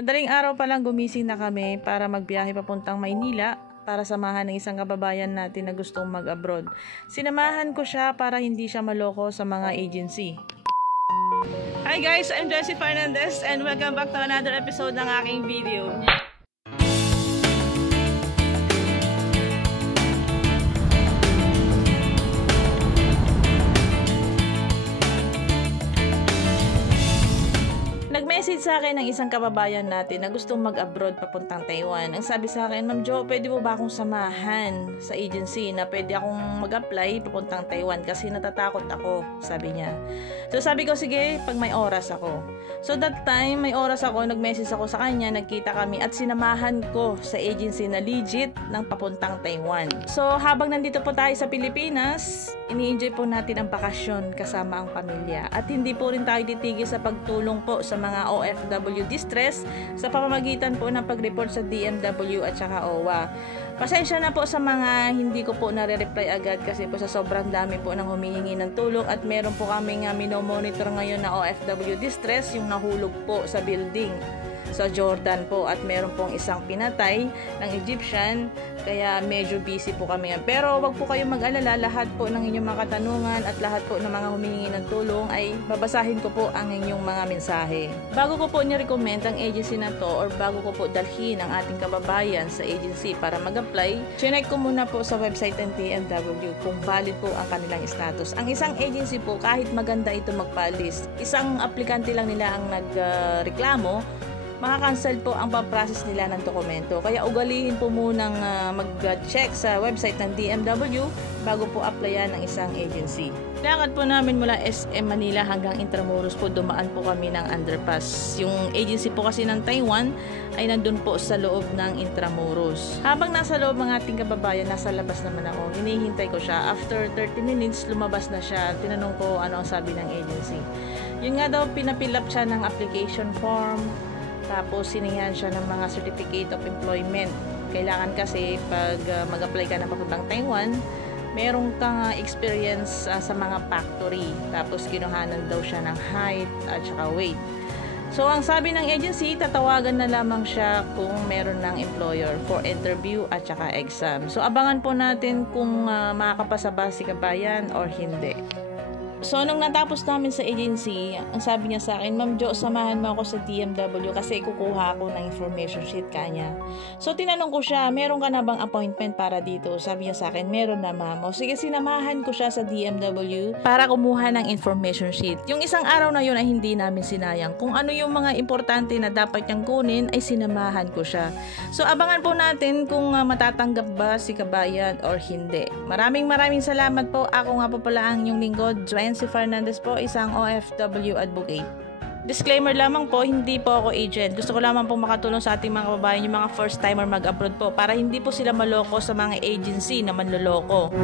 Madaling araw pa lang gumising na kami para magbiyahe papuntang Maynila para samahan ng isang kababayan natin na gustong mag-abroad. Sinamahan ko siya para hindi siya maloko sa mga agency. Hi guys, I'm Jessie Fernandez and welcome back to another episode ng aking video. Nag-message sa akin ng isang kababayan natin na gustong mag-abroad papuntang Taiwan. Ang sabi sa akin, Ma'am Jo, pwede mo ba akong samahan sa agency na pwede akong mag-apply papuntang Taiwan kasi natatakot ako, sabi niya. So sabi ko, sige, pag may oras ako. So that time, may oras ako, nag-message ako sa kanya, nagkita kami at sinamahan ko sa agency na legit ng papuntang Taiwan. So habang nandito po tayo sa Pilipinas, ini-enjoy po natin ang bakasyon kasama ang pamilya. At hindi po rin tayo titigil sa pagtulong po sa mga OFW distress sa pamamagitan po ng pag-report sa DMW at saka OWA. Pasensya na po sa mga hindi ko po nare-reply agad kasi po sa sobrang dami po ng humihingi ng tulong at meron po kaming minomonitor ngayon na OFW distress yung nahulog po sa building sa Jordan po at meron pong isang pinatay ng Egyptian kaya medyo busy po kami. Pero wag po kayong mag-alala, lahat po ng inyong mga katanungan at lahat po ng mga humihingi ng tulong ay babasahin ko po ang inyong mga mensahe. Bago ko po ni-recommend ang agency na to or bago ko po dalhin ang ating kababayan sa agency para mag-apply, chinek ko muna po sa website ng DMW kung valid po ang kanilang status. Ang isang agency po kahit maganda ito magpa-list, isang aplikante lang nila ang nagreklamo, maka-cancel po ang pag-process nila ng dokumento. Kaya ugalihin po munang mag-check sa website ng DMW bago po applyan ng isang agency. Lakad po namin mula SM Manila hanggang Intramuros po, dumaan po kami ng underpass. Yung agency po kasi ng Taiwan ay nandun po sa loob ng Intramuros. Habang nasa loob ng ating kababayan, nasa labas naman ako, hinihintay ko siya. After 30 minutes, lumabas na siya. Tinanong ko ano ang sabi ng agency. Yun nga daw, pinapilap siya ng application form. Tapos siningan siya ng mga certificate of employment. Kailangan kasi pag mag-apply ka na papuntang Taiwan, merong kang experience sa mga factory. Tapos kinuhanan daw siya ng height at saka weight. So ang sabi ng agency, tatawagan na lamang siya kung meron ng employer for interview at saka exam. So abangan po natin kung makakapasa ba si kabayan or hindi. So, nung natapos namin sa agency, ang sabi niya sa akin, Ma'am Jo, samahan mo ako sa DMW kasi kukuha ako ng information sheet kanya. So, tinanong ko siya, meron ka na bang appointment para dito? Sabi niya sa akin, meron na ma'am. O sige, sinamahan ko siya sa DMW para kumuha ng information sheet. Yung isang araw na yun ay hindi namin sinayang. Kung ano yung mga importante na dapat niyang kunin, ay sinamahan ko siya. So, abangan po natin kung matatanggap ba si kabayan or hindi. Maraming salamat po. Ako nga po pala ang inyong lingkod, Jessie Fernandez po, isang OFW advocate. Disclaimer lamang po, hindi po ako agent. Gusto ko lamang po makatulong sa ating mga kababayan, yung mga first timer mag-abroad po, para hindi po sila maloko sa mga agency na manloloko.